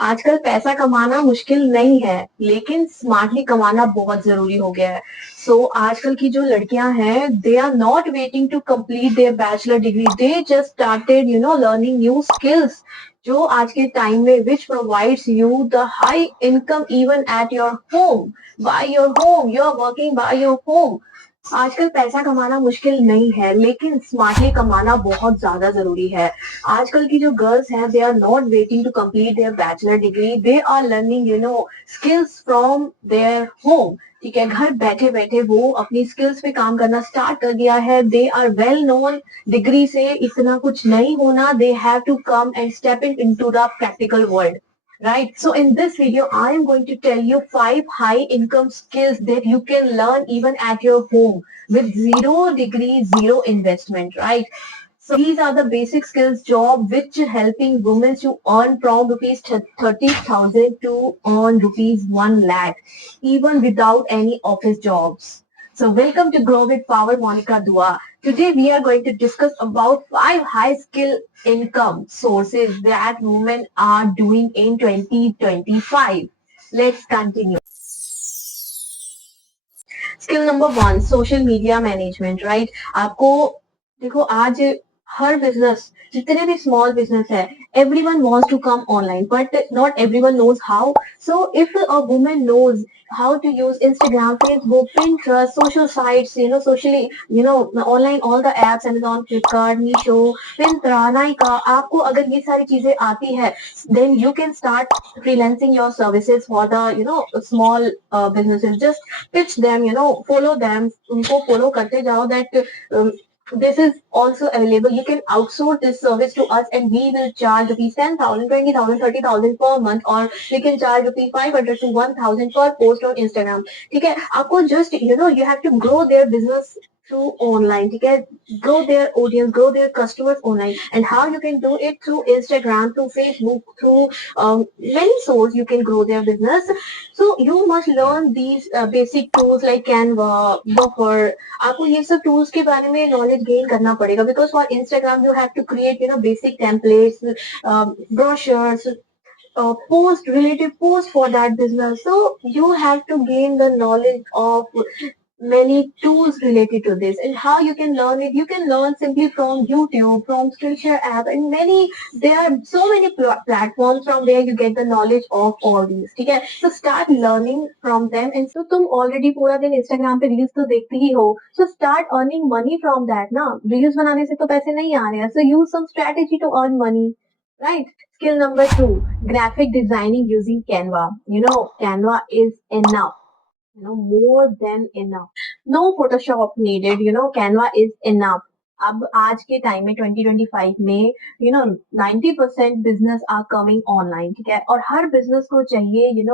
आजकल पैसा कमाना मुश्किल नहीं है, लेकिन स्मार्टली कमाना बहुत जरूरी हो गया है। आजकल की जो लड़कियां हैं, they are not waiting to complete their bachelor degree, they just started learning new skills जो आज के टाइम में which provides you the high income even at your home, by your home, you are working by your home. आजकल पैसा कमाना मुश्किल नहीं है, लेकिन स्मार्टली कमाना बहुत ज्यादा जरूरी है। आजकल की जो गर्ल्स हैं, they are not waiting to complete their bachelor degree, they are learning skills from their home. ठीक है, घर बैठे बैठे वो अपनी स्किल्स पे काम करना स्टार्ट कर दिया है। They are well known, degree से इतना कुछ नहीं होना, they have to come and step into the practical world. Right. So in this video, I am going to tell you 5 high income skills that you can learn even at your home with zero degree, zero investment. Right. So these are the basic skills job which helping women to earn from rupees 30,000 to earn rupees 1 lakh even without any office jobs. So welcome to Grow with Power, Monica Dua. Today we are going to discuss about 5 high skill income sources that women are doing in 2025. Let's continue. Skill number one, social media management. Right, आपको देखो आज हर business, जितने भी small business है, everyone wants to come online but not everyone knows how. So if a woman knows how to use Instagram, Facebook, Pinterest, social sites, socially, online, all the apps, Amazon, Flipkart, Meesho, Myntra, Nykaa, आपको अगर ये सारी चीजें आती है, then you can start freelancing your services for the small businesses. Just pitch them, follow them, उनको follow करते जाओ that this is also available. You can outsource this service to us and we will charge rupees 10,000, 20,000, 30,000 per month, or we can charge rupees 500 to 1,000 per post on Instagram. ठीक है, आपको just you have to grow their business through online. ठीक है, grow their audience, grow their customers online. And how you can do it? Through Instagram, through Facebook, through many sources you can grow their business. So you must learn these basic tools like Canva, Buffer. आपको ये सब tools के बारे में knowledge gain करना पड़ेगा, because for Instagram you have to create basic templates, brochures, post related post for that business. So you have to gain the knowledge of many tools related to this. And how you can learn it? You can learn simply from YouTube, from Skillshare app, and many, there are so many platforms from where you get the knowledge of all these. ठीक है, so start learning from them. And so तुम already पूरा दिन Instagram पे reels तो देखती ही हो, so start earning money from that ना. reels बनाने से तो पैसे नहीं आ रहे हैं, so use some strategy to earn money. Right. Skill number two, graphic designing using Canva. Canva is enough, more than enough. No Photoshop needed, Canva is enough. अब आज के टाइम में 2025 में 90% बिजनेस आर कमिंग ऑनलाइन. ठीक है, और हर business को चाहिए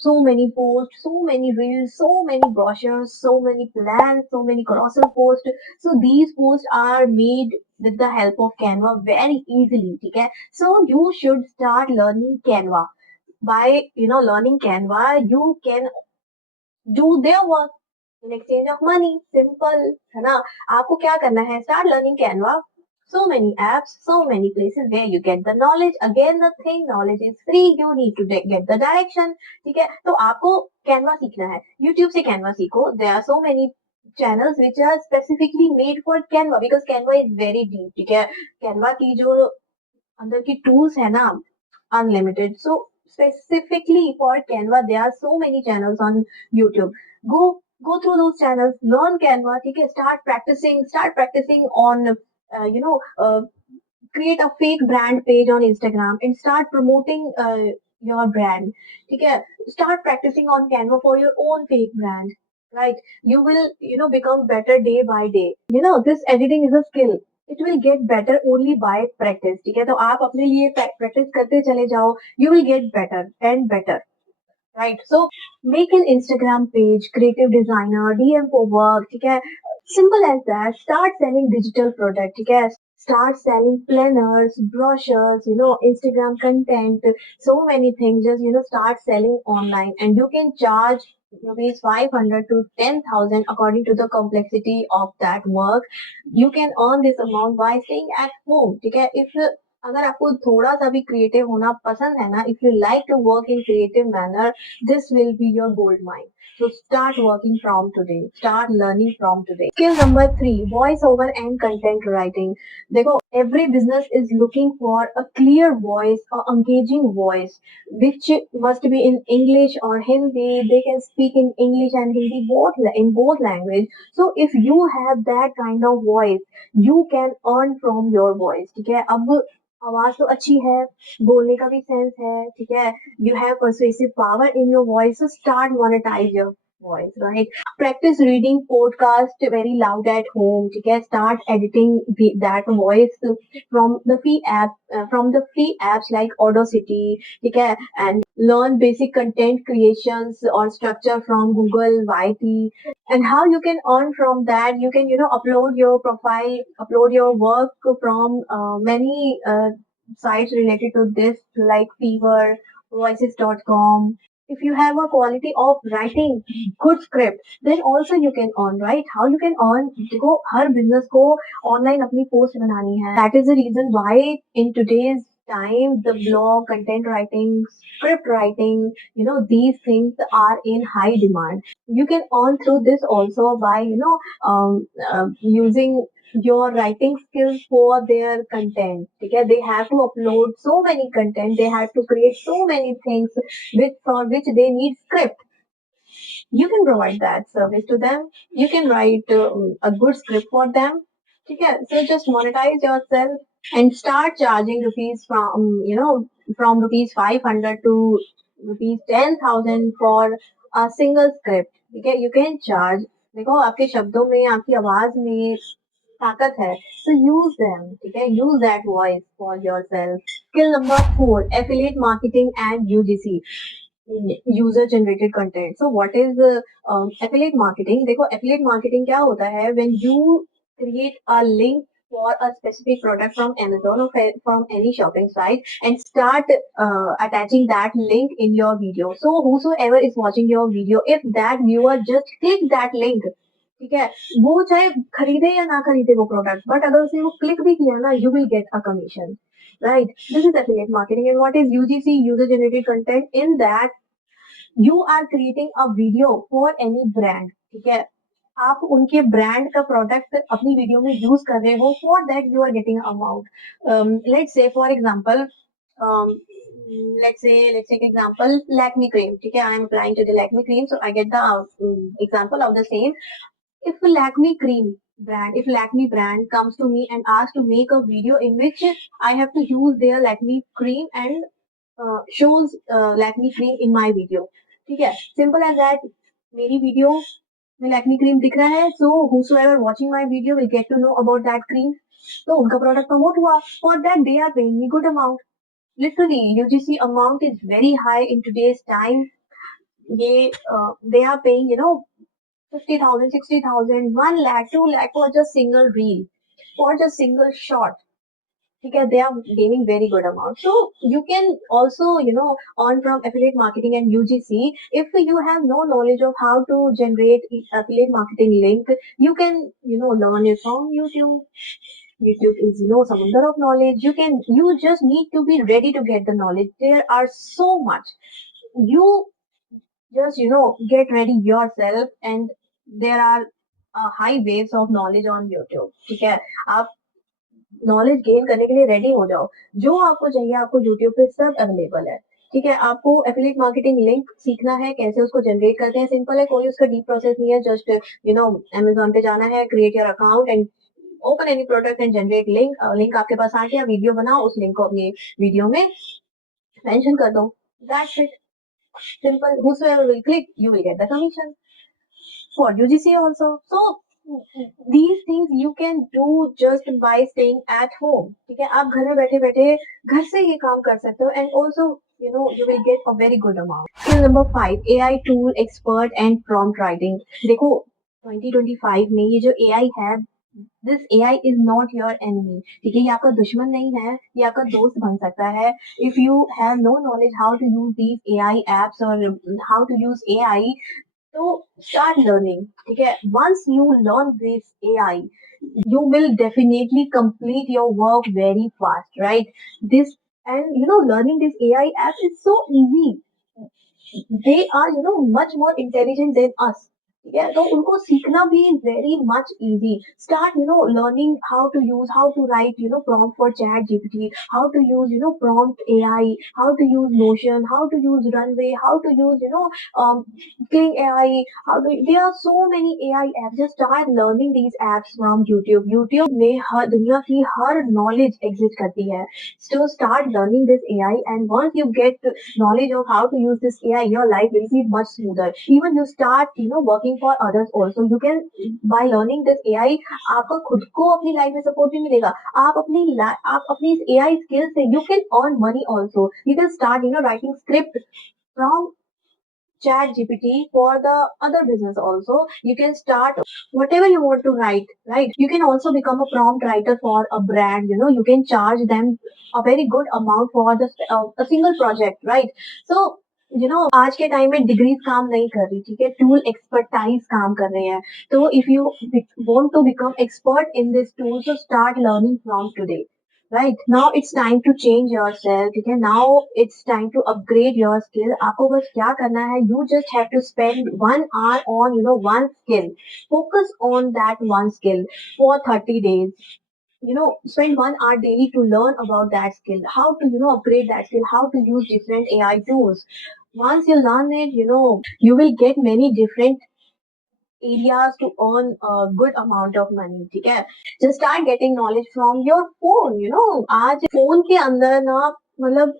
so many posts, so many reels, so many brochures, so many plans, so many colossal posts. So these posts are made with the help of Canva very easily. ठीक है, so you should start learning Canva. By learning Canva, you can do their work in exchange of money. Simple, है ना. आपको क्या करना है? Start learning Canva. So many apps, so many places where you get the knowledge. Again, the thing, knowledge is free. You need to get the direction. ठीक है, तो आपको Canva सीखना है. YouTube से Canva सीखो. There are so many channels which are specifically made for Canva, because Canva is very deep. ठीक है, Canva की जो अंदर की tools है ना, unlimited. So specifically for Canva, there are so many channels on YouTube. Go through those channels, learn Canva. ठीक है, start practicing on create a fake brand page on Instagram and start promoting your brand. ठीक है, start practicing on Canva for your own fake brand. Right, you will become better day by day. This editing is a skill. It will get better only by practice. ठीक है, तो आप अपने लिए practice करते चले जाओ. You will get better and better. Right, so make an Instagram page, creative designer, DM for work. ठीक है, simple as that. Start selling digital product. ठीक है, start selling planners, brochures, Instagram content, so many things. Just start selling online, and you can charge rupees 500 to 10,000 according to the complexity of that work. You can earn this amount by staying at home. ठीक है, if अगर आपको थोड़ा सा भी creative होना पसंद है ना, if you like to work in creative manner, this will be your gold mine. So start working from today. Start learning from today. Skill number 3, voice over and content writing. देखो, every business is looking for a clear voice, a engaging voice, which must be in English or Hindi. They can speak in English and Hindi both in both language. So if you have that kind of voice, you can earn from your voice. ठीक है, अब आवाज तो अच्छी है, बोलने का भी सेंस है, ठीक है, you have persuasive power in your voice, so start monetize your voice, right? Practice reading podcast very loud at home, ठीक है, start editing that voice from the free apps like Audacity, ठीक है, and learn basic content creations or structure from Google YT. And how you can earn from that, you can upload your profile, upload your work from many sites related to this like Fever, voices.com. If you have a quality of writing good script, then also you can earn, right? How you can earn? देखो, हर business को online अपनी post बनानी है. That is the reason why in today's time the blog, content writing, script writing, these things are in high demand. You can earn through this also by using your writing skills for their content. Okay, they have to upload so many content, they have to create so many things for which they need script. You can provide that service to them. You can write a good script for them. Okay, so just monetize yourself and start charging rupees from rupees 500 to rupees 10,000 for a single script. Okay, you can charge. देखो, आपके शब्दों में, आपकी आवाज में ताकत है, so use them. ठीक है, use that voice for yourself. Skill number 4, affiliate marketing and UGC, user generated content. So what is affiliate marketing? देखो, affiliate marketing क्या होता है? When you create a link for a specific product from Amazon or from any shopping site and start attaching that link in your video. So whosoever is watching your video, if that viewer just click that link, ठीक है, वो चाहे खरीदे या ना खरीदे वो product, but अगर उसने वो क्लिक भी किया ना, you will get a commission, right? This is affiliate marketing. And what is UGC? User generated content. In that you are creating a video for any brand. ठीक है, आप उनके ब्रांड का प्रोडक्ट अपनी वीडियो में यूज कर रहे हो, for that you are getting amount. Let's say for example, let's take example Lakme cream. ठीक है, I am applying to the Lakme cream, so I get the example of the same. If Lakme brand comes to me and asks to make a video in which I have to use their Lakme cream and shows Lakme cream in my video, ठीक है, simple as that. मेरी video में Lakme cream दिख रहा है, so whosoever watching my video will get to know about that cream. तो उनका product promote हुआ. For that they are paying me good amount. Literally, UGC amount is very high in today's time. ये they are paying 50,000, 60,000, 1 lakh, 2 lakh for just single reel, for just single shot. Okay, they are gaining very good amount. So you can also, earn from affiliate marketing and UGC. If you have no knowledge of how to generate affiliate marketing link, you can, learn it from YouTube. YouTube is, samandar of knowledge. You just need to be ready to get the knowledge. There are so much. You just get ready yourself, and there are high waves of knowledge on YouTube. ठीक है, आप knowledge gain करने के लिए ready हो जाओ. जो आपको चाहिए, आपको YouTube पे सब अवेलेबल है. ठीक है, आपको एफिलिएट मार्केटिंग लिंक सीखना है, कैसे उसको जनरेट करते हैं. सिंपल है, कोई उसका डीप प्रोसेस नहीं है. जस्ट Amazon पे जाना है, create your account and open any product and generate link. Link आपके पास आ गया, वीडियो बनाओ, उस लिंक को अपनी वीडियो में मेंशन कर दो. That's it. Simple. Whosoever will click, you will get the commission. For UGC also. So these things you can do just by staying at home. ठीक है, आप घर में बैठे बैठे घर से ये काम कर सकते हो, and also you will get a very good amount. Skill number 5, AI tool expert and prompt writing. देखो, 2025 में ये जो AI है, this AI is not your enemy. ठीक है, ये आपका दुश्मन नहीं है, ये आपका दोस्त बन सकता है. If you have no knowledge how to use these AI apps और हाउ टू यूज AI, तो start learning. ठीक है, once you learn this AI, you will definitely complete your work very fast, right? This, and learning this AI app is so easy. They are much more intelligent than us. ठीक है, तो उनको सीखना भी very much easy. Start learning how to write prompt for chat GPT, how to use prompt AI, how to use Notion, how to use Runway, how to use um King AI, there are so many AI apps. Just start learning these apps from YouTube. YouTube में हर दुनिया की हर knowledge exist करती है. So start learning this AI, and once you get knowledge of how to use this AI, your life will be much smoother. Even you start, working for others also. You can, by learning this AI, आपको खुद को अपनी life में support भी मिलेगा. आप अपनी इस AI स्किल से you can earn money also. You can start, writing script from chat GPT for the other business also. You can start whatever you want to write, right? You can also become a prompt writer for a brand. You can charge them a very good amount for a single project, right? So आज के time में degrees काम नहीं कर रही, ठीक है, tool expertise काम कर रहे हैं. तो if you want to become expert in this tool, so start learning from today. Right now it's time to change yourself. ठीक है, now it's time to upgrade your skill. आपको बस क्या करना है, you just have to spend 1 hour on one skill. Focus on that one skill for 30 days. Spend 1 hour daily to learn about that skill, how to upgrade that skill, how to use different AI tools. Once you learn it, you will get many different areas to earn a good amount of money. ठीक है, just start getting knowledge from your phone. आज phone के अंदर ना, मतलब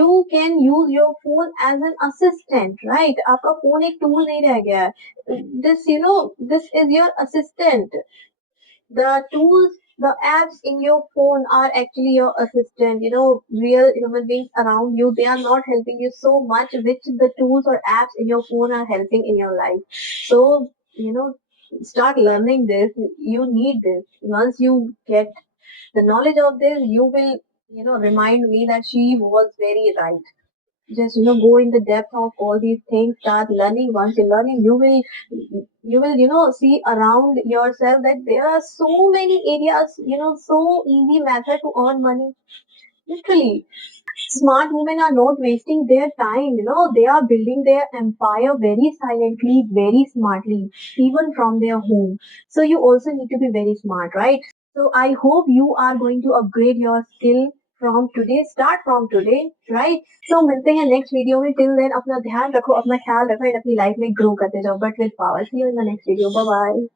you can use your phone as an assistant, right? आपका phone एक tool नहीं रह गया है. This is your assistant. The tools, the apps in your phone are actually your assistant. Real human beings around you, they are not helping you so much, which the tools or apps in your phone are helping in your life. So, start learning this. You need this. Once you get the knowledge of this, you will, remind me that she was very right. Just go in the depth of all these things, start learning. Once you're learning, you will see around yourself that there are so many areas, so easy method to earn money. Literally, smart women are not wasting their time. They are building their empire very silently, very smartly, even from their home. So you also need to be very smart, right? So I hope you are going to upgrade your skill from today. Start from today, right? So मिलते हैं next video में. Till then अपना ध्यान रखो, अपना ख्याल रखो, and अपनी life में grow करते जाओ, but with power. See you in the next video. Bye bye.